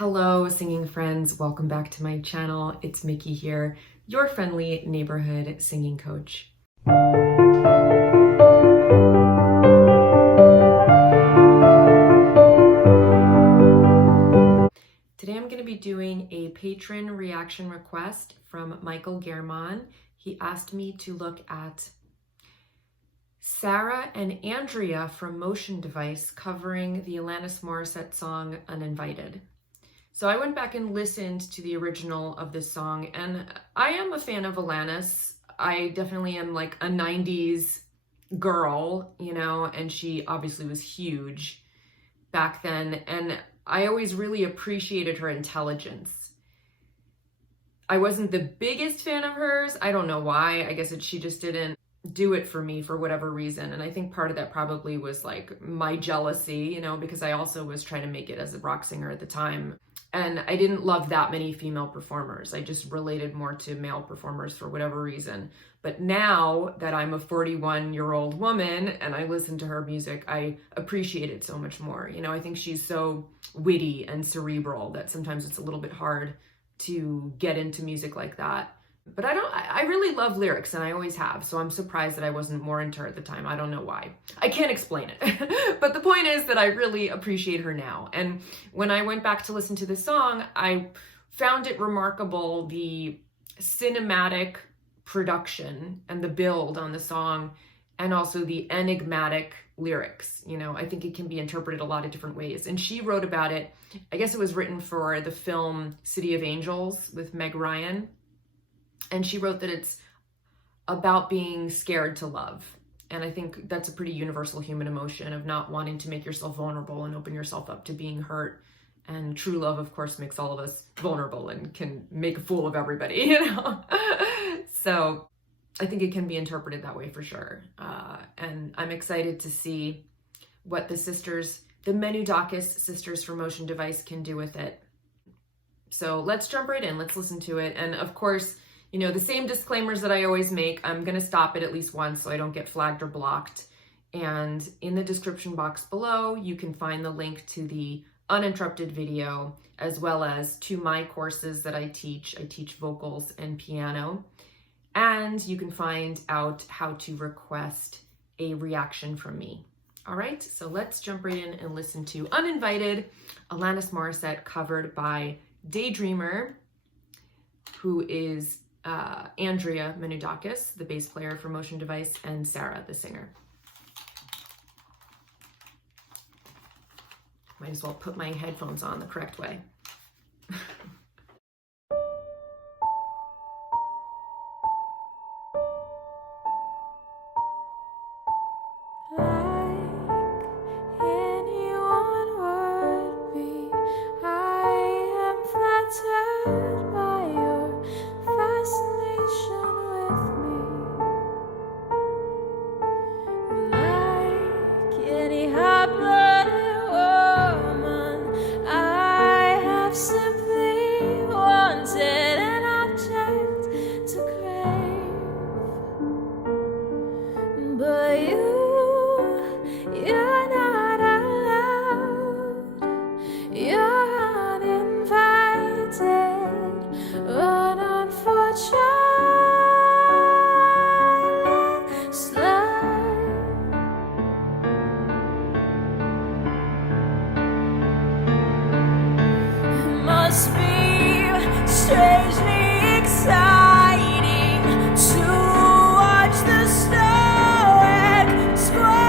Hello, singing friends. Welcome back to my channel. It's Mickey here, your friendly neighborhood singing coach. Today I'm going to be doing a patron reaction request from Michael German. He asked me to look at Sarah and Andrea from Motion Device covering the Alanis Morisette song Uninvited. So I went back and listened to the original of this song, and I am a fan of Alanis. I definitely am like a 90s girl, you know, and she obviously was huge back then, and I always really appreciated her intelligence. I wasn't the biggest fan of hers. I don't know why. I guess she just didn't do it for me for whatever reason. And I think part of that probably was like my jealousy, you know, because I also was trying to make it as a rock singer at the time. And I didn't love that many female performers. I just related more to male performers for whatever reason. But now that I'm a 41-year-old woman and I listen to her music, I appreciate it so much more. You know, I think she's so witty and cerebral that sometimes it's a little bit hard to get into music like that. But I really love lyrics, and I always have, so I'm surprised that I wasn't more into her at the time. I don't know why. I can't explain it. But the point is that I really appreciate her now. And when I went back to listen to the song, I found it remarkable, the cinematic production and the build on the song, and also the enigmatic lyrics. You know, I think it can be interpreted a lot of different ways. And she wrote about it, I guess it was written for the film City of Angels with Meg Ryan. And she wrote that it's about being scared to love. And I think that's a pretty universal human emotion of not wanting to make yourself vulnerable and open yourself up to being hurt. And true love, of course, makes all of us vulnerable and can make a fool of everybody, you know? So I think it can be interpreted that way for sure. And I'm excited to see what the Menudakis sisters from Motion Device can do with it. So let's jump right in. Let's listen to it. And of course, you know, the same disclaimers that I always make. I'm going to stop it at least once so I don't get flagged or blocked. And in the description box below, you can find the link to the Uninterrupted video, as well as to my courses that I teach. I teach vocals and piano. And you can find out how to request a reaction from me. All right, so let's jump right in and listen to Uninvited, Alanis Morisette, covered by Daydreamer, who is Andrea Menudakis, the bass player for Motion Device, and Sara, the singer. Might as well put my headphones on the correct way. Must be strangely exciting to watch the stoic square.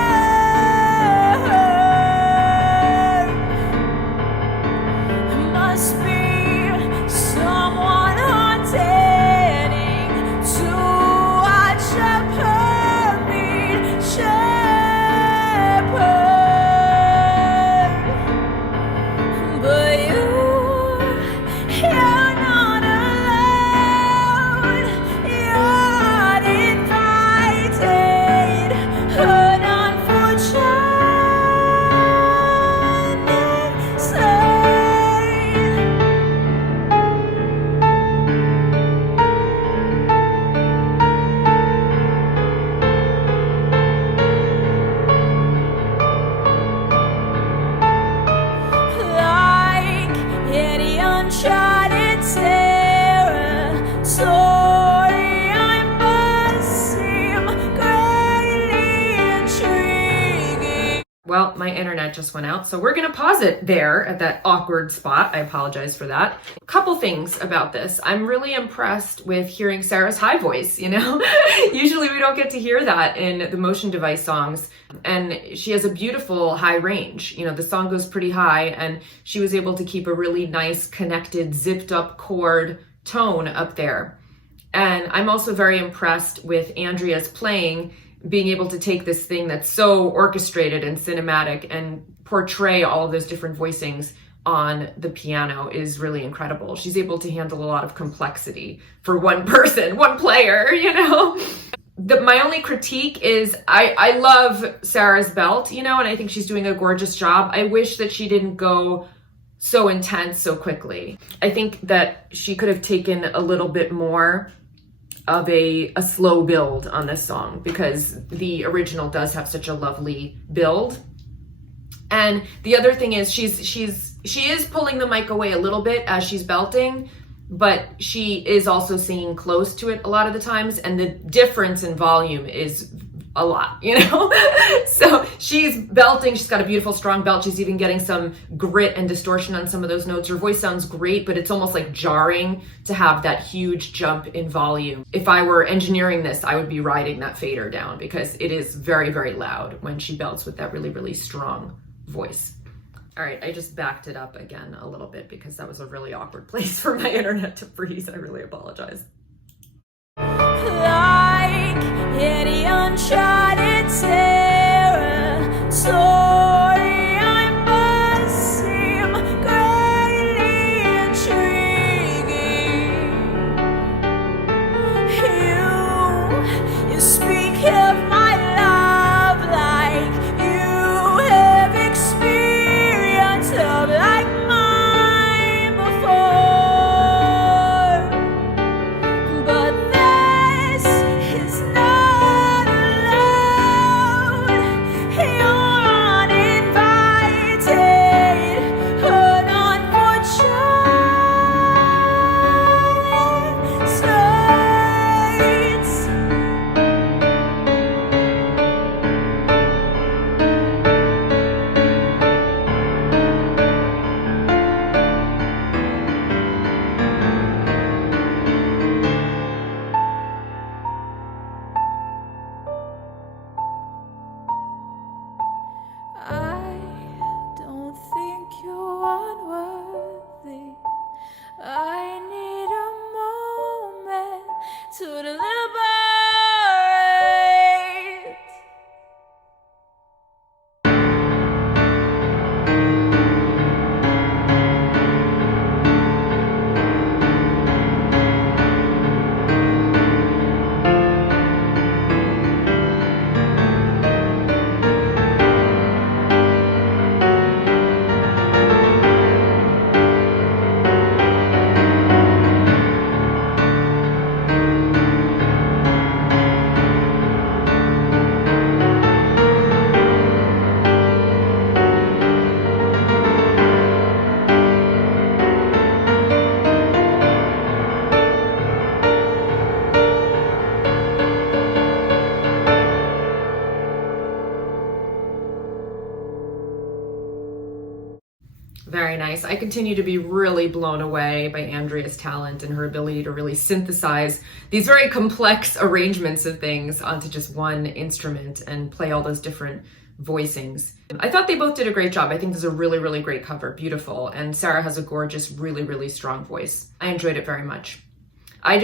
Must be someone haunting to watch a perfect shepherd. But you're not allowed. my internet just went out, so we're gonna pause it there at that awkward spot. I apologize for that. A couple things about this. I'm really impressed with hearing Sara's high voice, you know? Usually we don't get to hear that in the Motion Device songs. And she has a beautiful high range. You know, the song goes pretty high, and she was able to keep a really nice, connected, zipped up chord tone up there. And I'm also very impressed with Andrea's playing, being able to take this thing that's so orchestrated and cinematic and portray all of those different voicings on the piano is really incredible. She's able to handle a lot of complexity for one person, one player, you know? My only critique is I love Sara's belt, you know, and I think she's doing a gorgeous job. I wish that she didn't go so intense so quickly. I think that she could have taken a little bit more of a slow build on this song, because the original does have such a lovely build. And the other thing is she is pulling the mic away a little bit as she's belting, but she is also singing close to it a lot of the times, and the difference in volume is a lot, you know? So she's belting, she's got a beautiful strong belt, she's even getting some grit and distortion on some of those notes. Her voice sounds great, but it's almost like jarring to have that huge jump in volume. If I were engineering this, I would be riding that fader down, because it is very, very loud when she belts with that really, really strong voice. All right, I just backed it up again a little bit because that was a really awkward place for my internet to freeze. I really apologize. Like any uncharted territory, I must seem greatly intriguing. You speak of my love like you have experience of like mine before, but this is not allowed. You're uninvited, unfortunate sights. I don't think you're unworthy. I need a moment to deliberate. Very nice. I continue to be really blown away by Andrea's talent and her ability to really synthesize these very complex arrangements of things onto just one instrument and play all those different voicings. I thought they both did a great job. I think this is a really, really great cover. Beautiful. And Sara has a gorgeous, really, really strong voice. I enjoyed it very much. I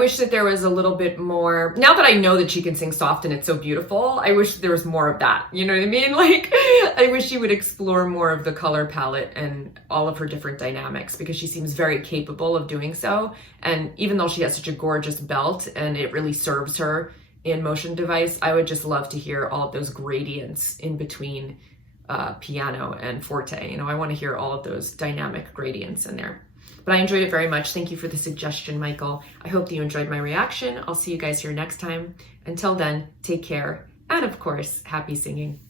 wish that there was a little bit more, now that I know that she can sing soft and it's so beautiful, I wish there was more of that, you know what I mean? Like, I wish she would explore more of the color palette and all of her different dynamics, because she seems very capable of doing so. And even though she has such a gorgeous belt and it really serves her in Motion Device, I would just love to hear all of those gradients in between piano and forte. You know, I want to hear all of those dynamic gradients in there. But I enjoyed it very much. Thank you for the suggestion, Michael. I hope that you enjoyed my reaction. I'll see you guys here next time. Until then, take care. And of course, happy singing.